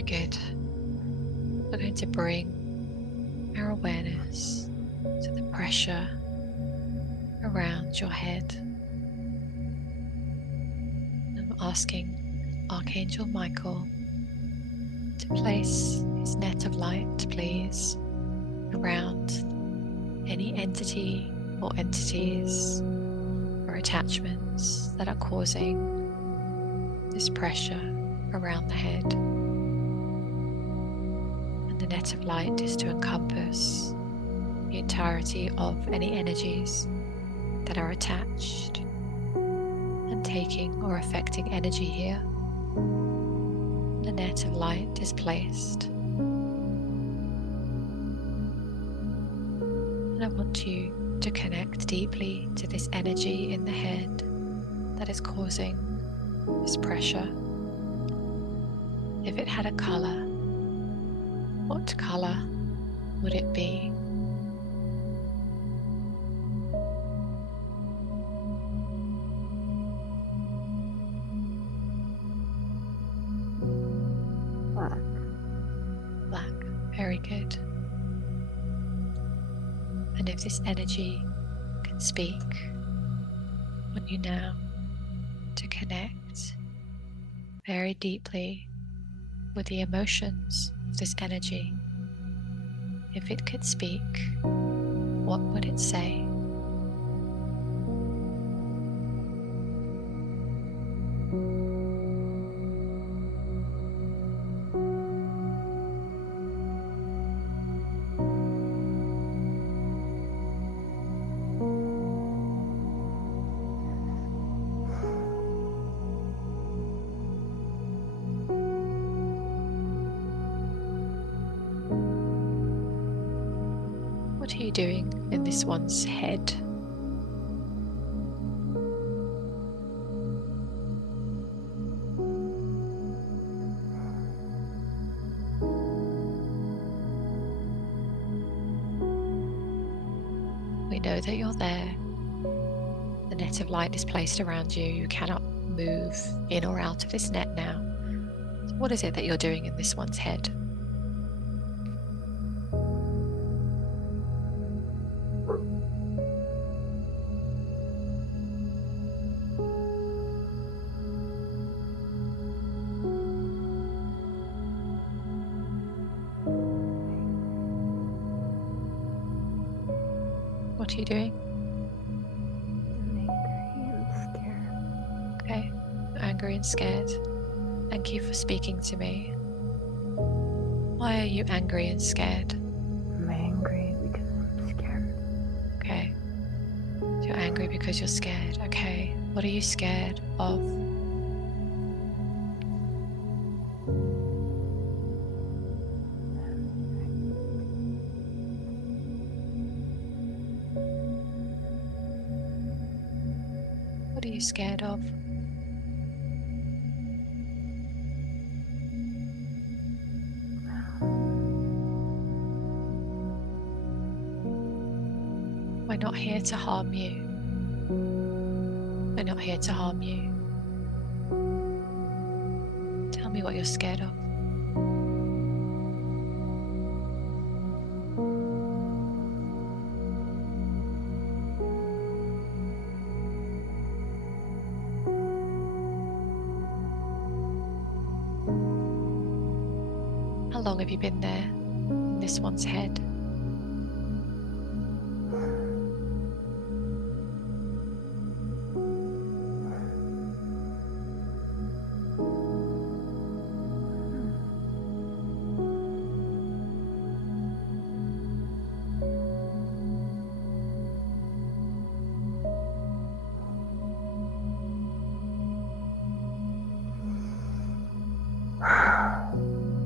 Very good. We're going to bring our awareness to the pressure around your head. I'm asking Archangel Michael to place his net of light, please, around any entity or entities or attachments that are causing this pressure around the head. And the net of light is to encompass the entirety of any energies that are attached and taking or affecting energy here. The net of light is placed, and I want you to connect deeply to this energy in the head that is causing this pressure. If it had a color, what color would it be? Black. Very good. And if this energy can speak, I want you now to connect very deeply with the emotions of this energy. If it could speak, what would it say? What are you doing in this one's head? We know that you're there. The net of light is placed around you. You cannot move in or out of this net now. So what is it that you're doing in this one's head? What are you doing? Okay, angry and scared. Thank you for speaking to me. Why are you angry and scared? I'm angry because I'm scared. Okay, you're angry because you're scared. Okay, what are you scared of? What are you scared of? We're not here to harm you. We're not here to harm you. Tell me what you're scared of. How long have you been there in this one's head?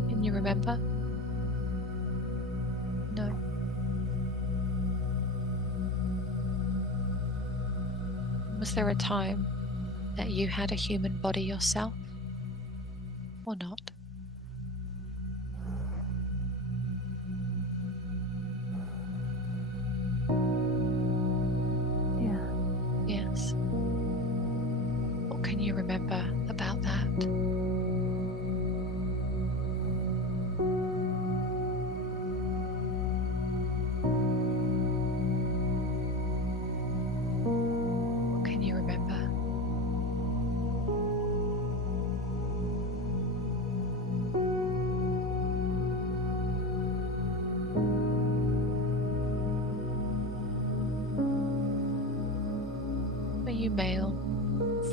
Can you remember? No. Was there a time that you had a human body yourself, or not? Yeah. Yes. What can you remember about that?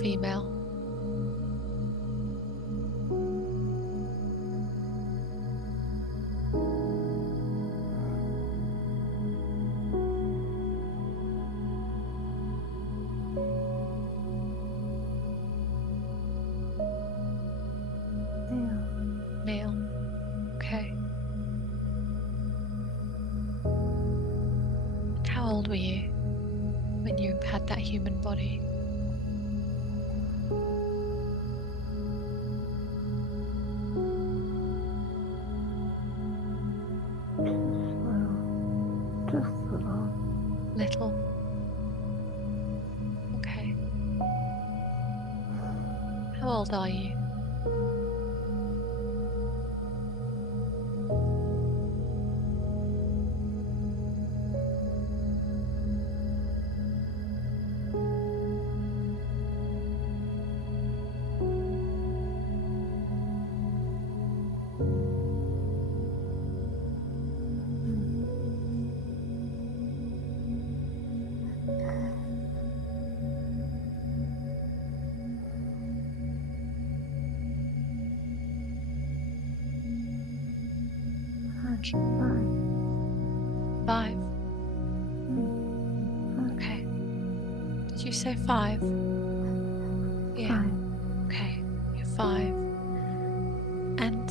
female? Male. Okay. How old were you when you had that human body? Just little. Little. Okay. How old are you? Five. Okay. Did you say 5? Yeah. Okay. You're 5. And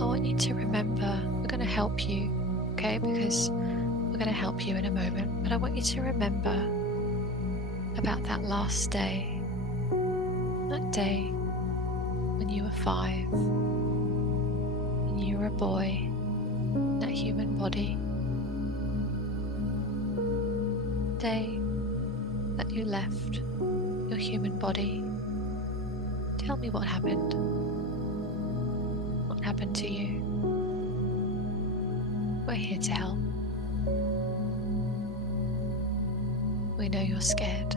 I want you to remember, we're going to help you, okay? Because we're going to help you in a moment. But I want you to remember about that last day. That day when you were 5. And you were a boy in that human body. The day that you left your human body. Tell me what happened. What happened to you? We're here to help. We know you're scared.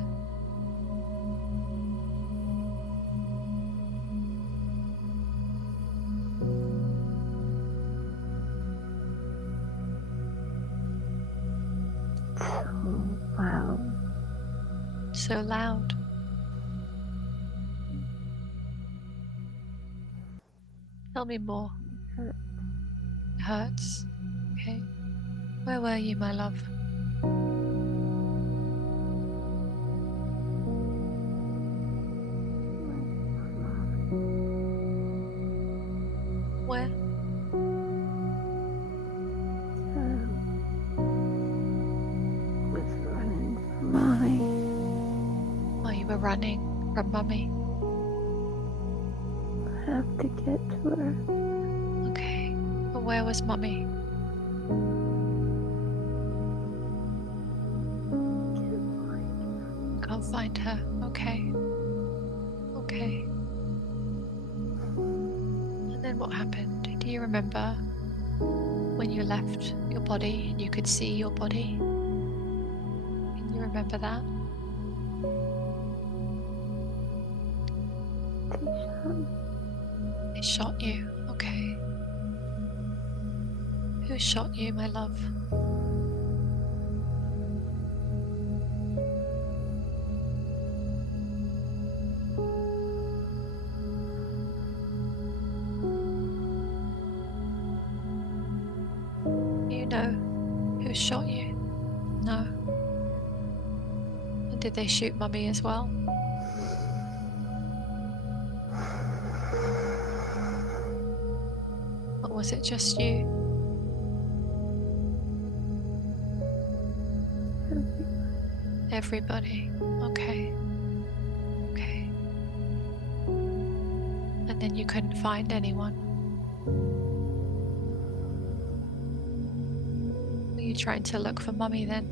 So loud. Tell me more. It hurts. Okay. Where were you, my love? Where? Was running from Mommy. Oh, you were running from Mummy. I have to get to her. Okay. But where was Mummy? Can't find her. Okay. Okay. And then what happened? Do you remember when you left your body and you could see your body? Can you remember that? They shot you. Okay. Who shot you, my love? You know who shot you? No. And did they shoot Mummy as well? Or was it just you? Everybody. Okay. Okay. And then you couldn't find anyone. Were you trying to look for Mummy then?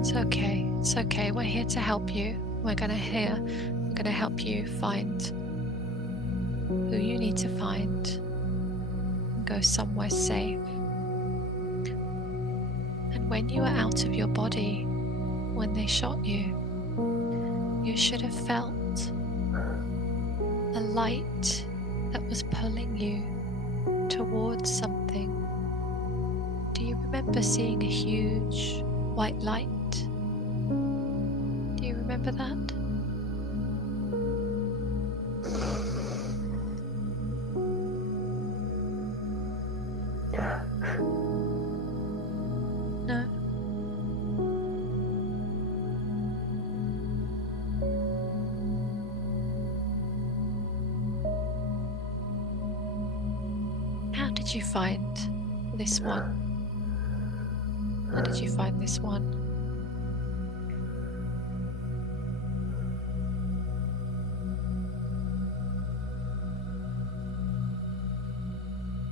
It's okay. It's okay. We're here to help you. We're gonna help you find who you need to find and go somewhere safe. And when you were out of your body, when they shot you, you should have felt a light that was pulling you towards something. Do you remember seeing a huge white light? Do you remember that? No? How did you find this one? How did you find this one?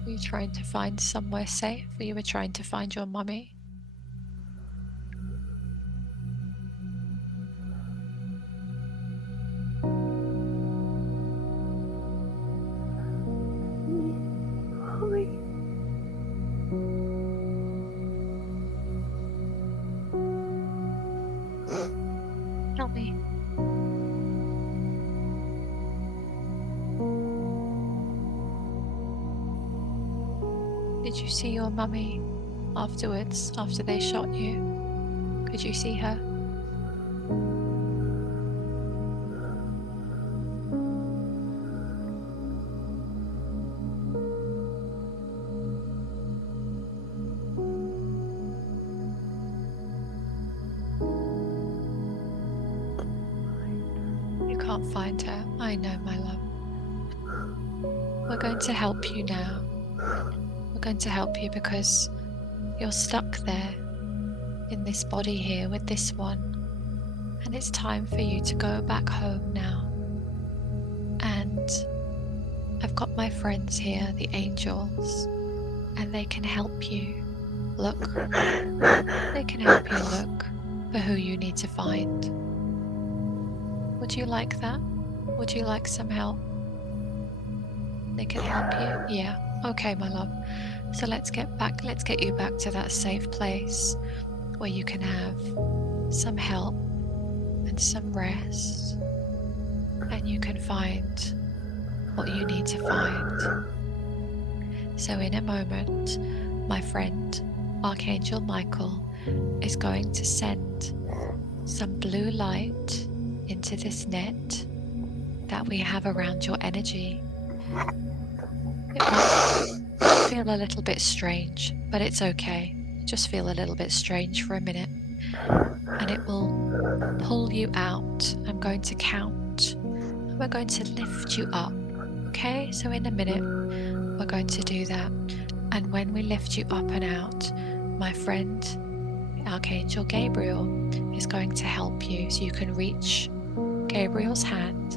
Were you trying to find somewhere safe, or you were trying to find your mummy? Mommy. Tell me. Did you see your mummy afterwards, after they shot you? Could you see her? You can't find her. I know, my love. We're going to help you now. We're going to help you because you're stuck there in this body here with this one, and it's time for you to go back home now. And I've got my friends here, the angels, and they can help you look. They can help you look for who you need to find. Would you like that? Would you like some help? They can help you? Yeah. Okay, my love. So let's get you back to that safe place where you can have some help and some rest, and you can find what you need to find. So in a moment, my friend Archangel Michael is going to send some blue light into this net that we have around your energy. It might feel a little bit strange, but it's okay. Just feel a little bit strange for a minute, and it will pull you out. I'm going to count, and we're going to lift you up. Okay, so in a minute we're going to do that, and when we lift you up and out, my friend Archangel Gabriel is going to help you, so you can reach Gabriel's hand,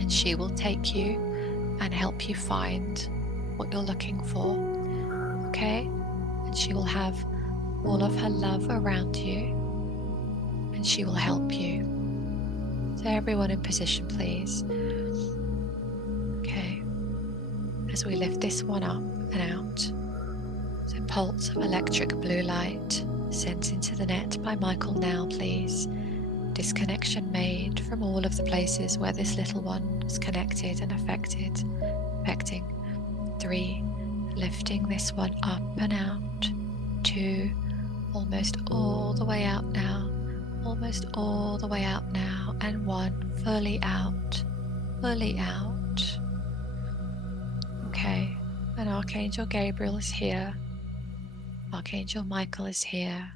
and she will take you and help you find what you're looking for. Okay, and she will have all of her love around you, and she will help you. So everyone in position, please. Okay, as we lift this one up and out, so pulse of electric blue light sent into the net by Michael now, please. Disconnection made from all of the places where this little one is connected and affecting. 3, lifting this one up and out. 2, almost all the way out now. Almost all the way out now. And 1, fully out. Fully out. Okay, and Archangel Gabriel is here. Archangel Michael is here.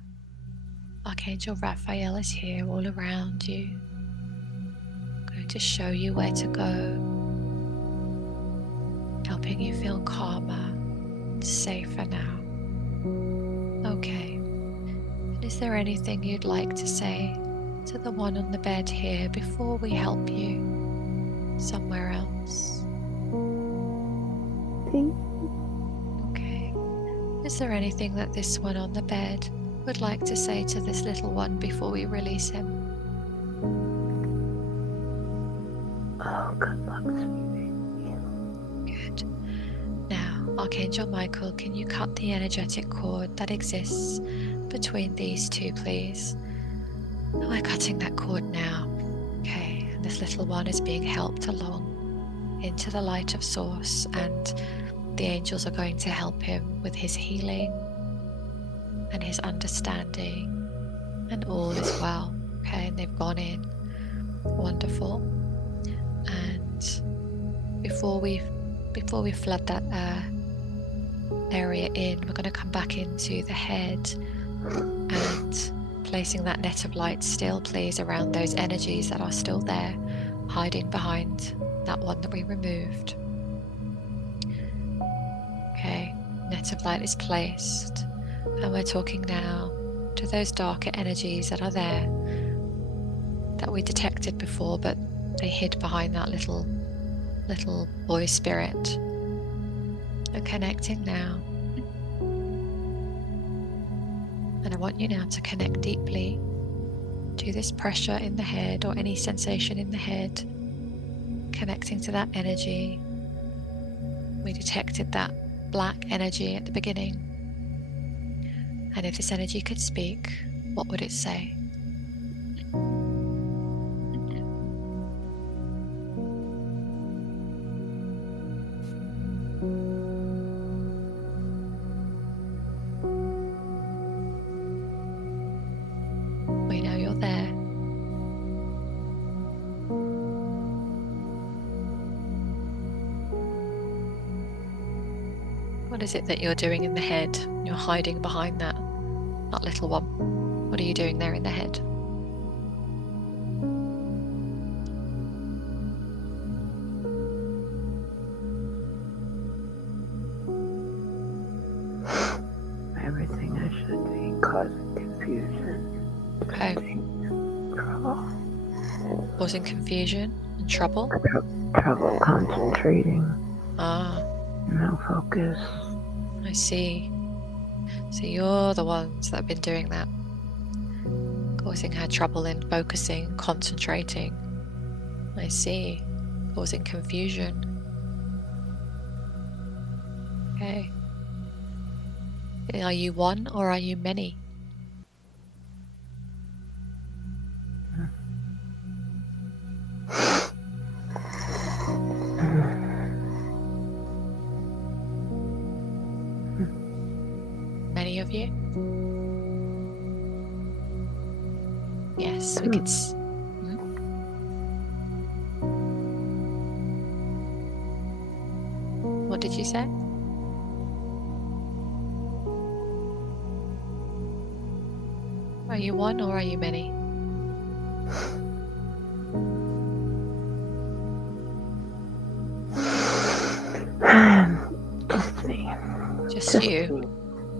Archangel Raphael is here all around you. I'm going to show you where to go, helping you feel calmer and safer now. Okay, and is there anything you'd like to say to the one on the bed here before we help you somewhere else? Thank you. Okay, is there anything that this one on the bed would like to say to this little one before we release him? Oh, good luck, sweetie. Good. Now, Archangel Michael, can you cut the energetic cord that exists between these two, please? We're cutting that cord now. Okay, and this little one is being helped along into the light of Source, and the angels are going to help him with his healing and his understanding, and all is well. Okay, and they've gone in. Wonderful. And before we flood that area in, we're going to come back into the head, and placing that net of light still, please, around those energies that are still there, hiding behind that one that we removed. Okay, net of light is placed, and we're talking now to those darker energies that are there, that we detected before, but they hid behind that little boy spirit. They're connecting now. And I want you now to connect deeply to this pressure in the head, or any sensation in the head, connecting to that energy. We detected that black energy at the beginning. And if this energy could speak, what would it say? We know you're there. What is it that you're doing in the head? You're hiding behind that little one. What are you doing there in the head? Everything I should be causing confusion. Okay. Trouble. Causing confusion and trouble? Trouble concentrating. Ah. No focus. I see. So you're the ones that have been doing that, causing her trouble in focusing, concentrating. I see. Causing confusion. Okay. Are you one or are you many? Many of you? Yes, we could. What did you say? Are you one or are you many? Just me. Just you?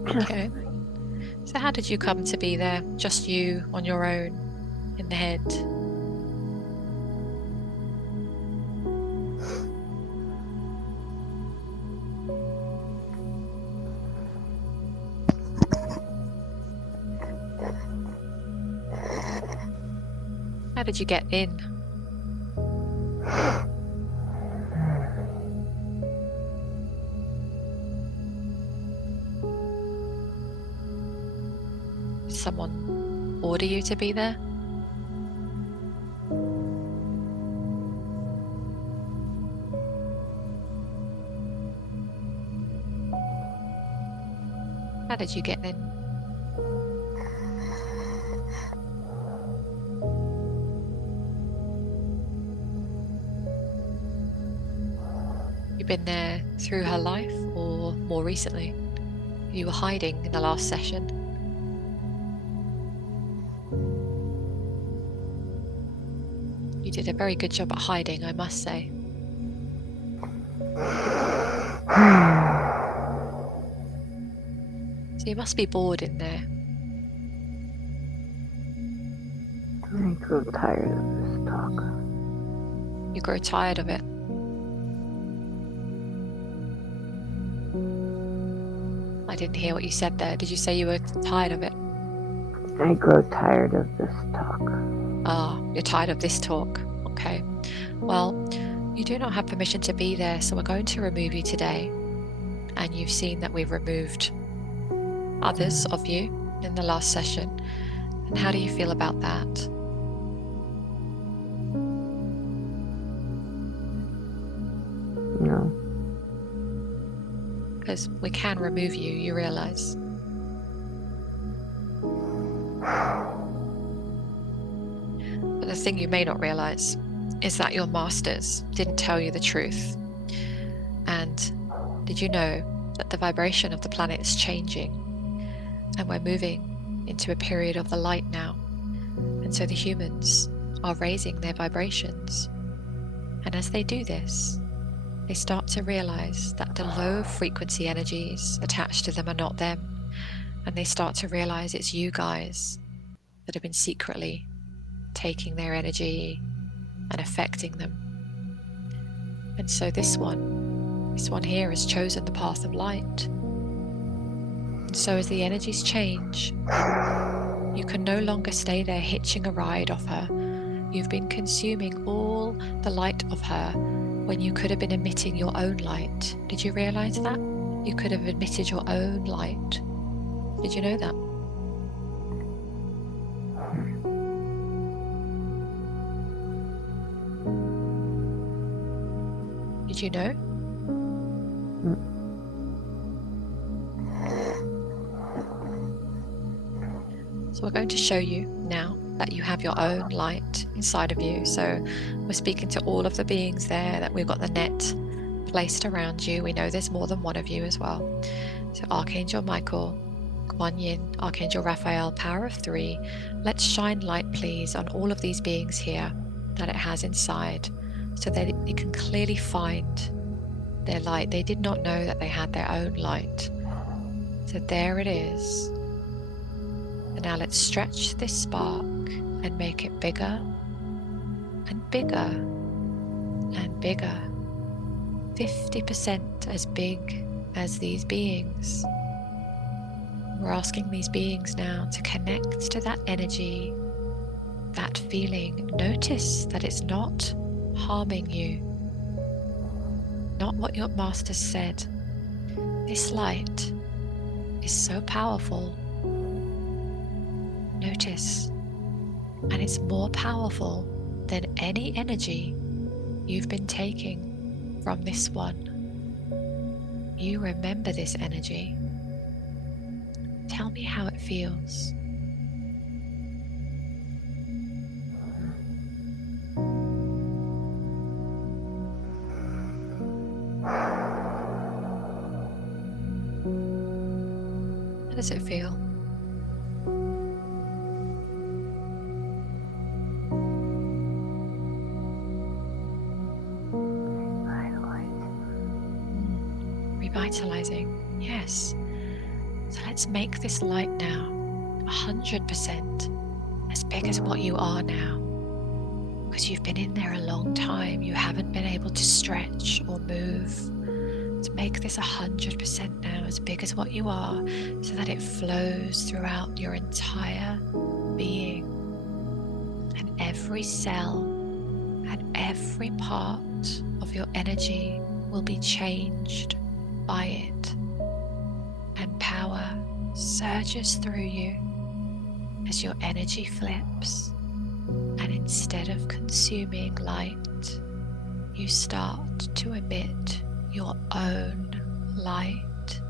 Just Okay. me. So how did you come to be there? Just you on your own in the head? How did you get in? Did someone order you to be there? How did you get in? You've been there through her life or more recently? You were hiding in the last session. You did a very good job at hiding, I must say. So you must be bored in there. I grow tired of this talk. You grow tired of it. I didn't hear what you said there. Did you say you were tired of it? I grow tired of this talk. Ah, you're tired of this talk. Okay. Well, you do not have permission to be there, so we're going to remove you today. And you've seen that we've removed others of you in the last session. And how do you feel about that? because we can remove you, you realize. But the thing you may not realize is that your masters didn't tell you the truth. And did you know that the vibration of the planet is changing? And we're moving into a period of the light now. And so the humans are raising their vibrations. And as they do this, they start to realize that the low frequency energies attached to them are not them. And they start to realize it's you guys that have been secretly taking their energy and affecting them. And so this one here has chosen the path of light. And so as the energies change, you can no longer stay there hitching a ride off her. You've been consuming all the light of her when you could have been emitting your own light. Did you realize that? You could have emitted your own light. Did you know that? Did you know? So we're going to show you now that you have your own light inside of you. So we're speaking to all of the beings there, that we've got the net placed around you. We know there's more than one of you as well. So Archangel Michael, Kuan Yin, Archangel Raphael, power of 3, let's shine light please on all of these beings here that it has inside, so that it can clearly find their light. They did not know that they had their own light. So there it is. And now let's stretch this spark and make it bigger and bigger and bigger. 50% as big as these beings. We're asking these beings now to connect to that energy, that feeling. Notice that it's not harming you, not what your master said. This light is so powerful. Notice, and it's more powerful than any energy you've been taking from this one. You remember this energy. Tell me how it feels. How does it feel? Revitalizing, yes. So let's make this light now 100% as big as what you are now. Because you've been in there a long time, you haven't been able to stretch or move. Let's make this 100% now as big as what you are, so that it flows throughout your entire being. And every cell and every part of your energy will be changed by it, and power surges through you as your energy flips, and instead of consuming light, you start to emit your own light,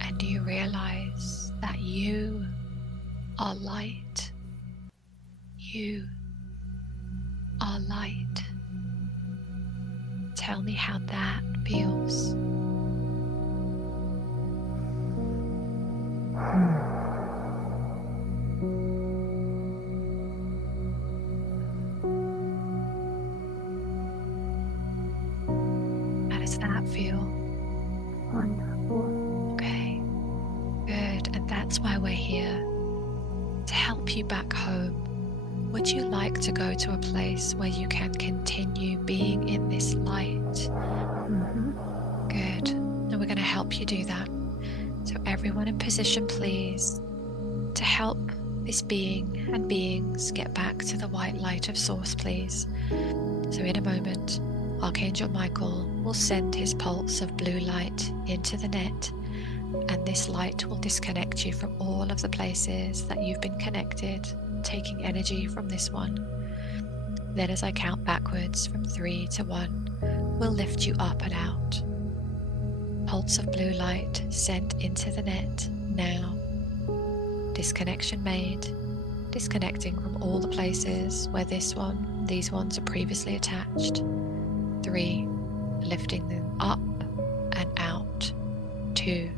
and you realize that you are light. You are light. Tell me how that feels. How does that feel? Wonderful. Okay, good. And that's why we're here, to help you back home. Would you like to go to a place where you can continue being in this light? Good. And we're going to help you do that. So everyone in position, please, to help this being and beings get back to the white light of source, please. So in a moment, Archangel Michael will send his pulse of blue light into the net, and this light will disconnect you from all of the places that you've been connected, taking energy from this one. Then as I count backwards from 3 to 1, we'll lift you up and out. pulse of blue light sent into the net now. Disconnection made. Disconnecting from all the places where these ones are previously attached. 3, lifting them up and out. 2,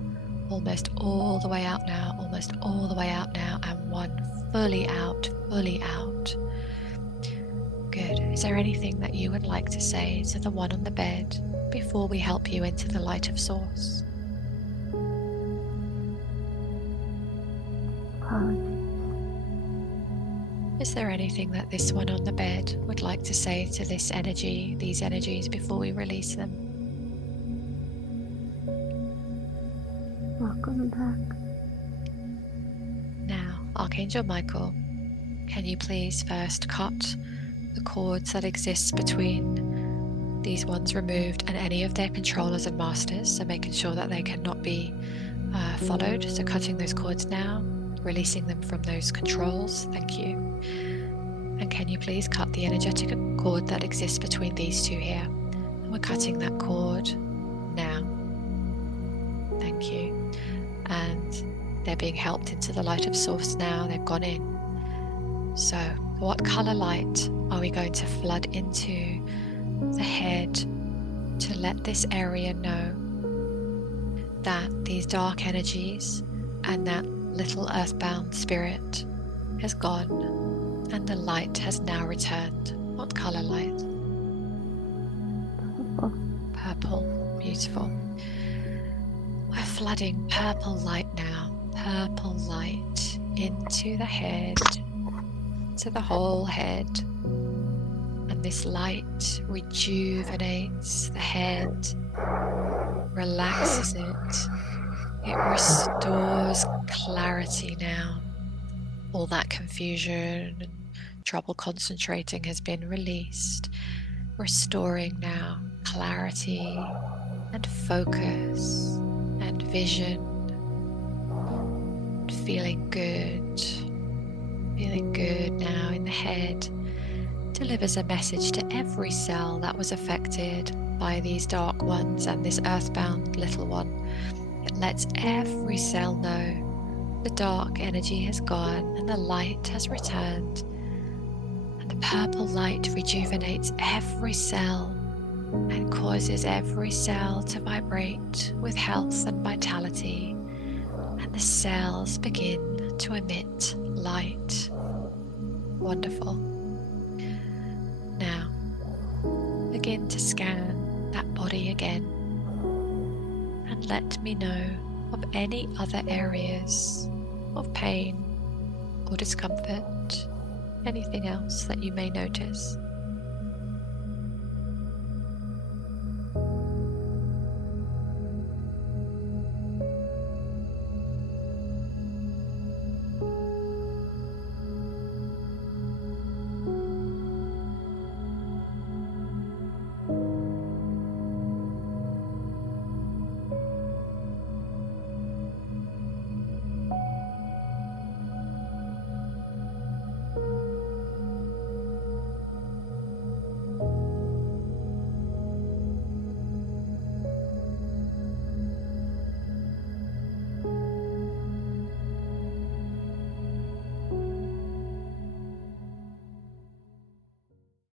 almost all the way out now, almost all the way out now, and 1, fully out, fully out. Good. Is there anything that you would like to say to the one on the bed before we help you into the light of Source? Is there anything that this one on the bed would like to say to this energy, these energies, before we release them? Welcome back. Now, Archangel Michael, can you please first cut the cords that exist between these ones removed and any of their controllers and masters, so making sure that they cannot be followed. So cutting those cords now, releasing them from those controls. Thank you. And can you please cut the energetic cord that exists between these two here? And we're cutting that cord now. Thank you. And they're being helped into the light of Source now. They've gone in. So what color light are we going to flood into the head to let this area know that these dark energies and that little earthbound spirit has gone and the light has now returned? What color light? Purple. Beautiful. We're flooding purple light now. Purple light into the head, to the whole head. And this light rejuvenates the head, relaxes it. It restores clarity now. All that confusion and trouble concentrating has been released, restoring now clarity and focus and vision, and feeling good now in the head. Delivers a message to every cell that was affected by these dark ones and this earthbound little one. It lets every cell know the dark energy has gone and the light has returned. And the purple light rejuvenates every cell and causes every cell to vibrate with health and vitality. And the cells begin to emit light. Wonderful. Now, begin to scan that body again and let me know of any other areas of pain or discomfort, anything else that you may notice.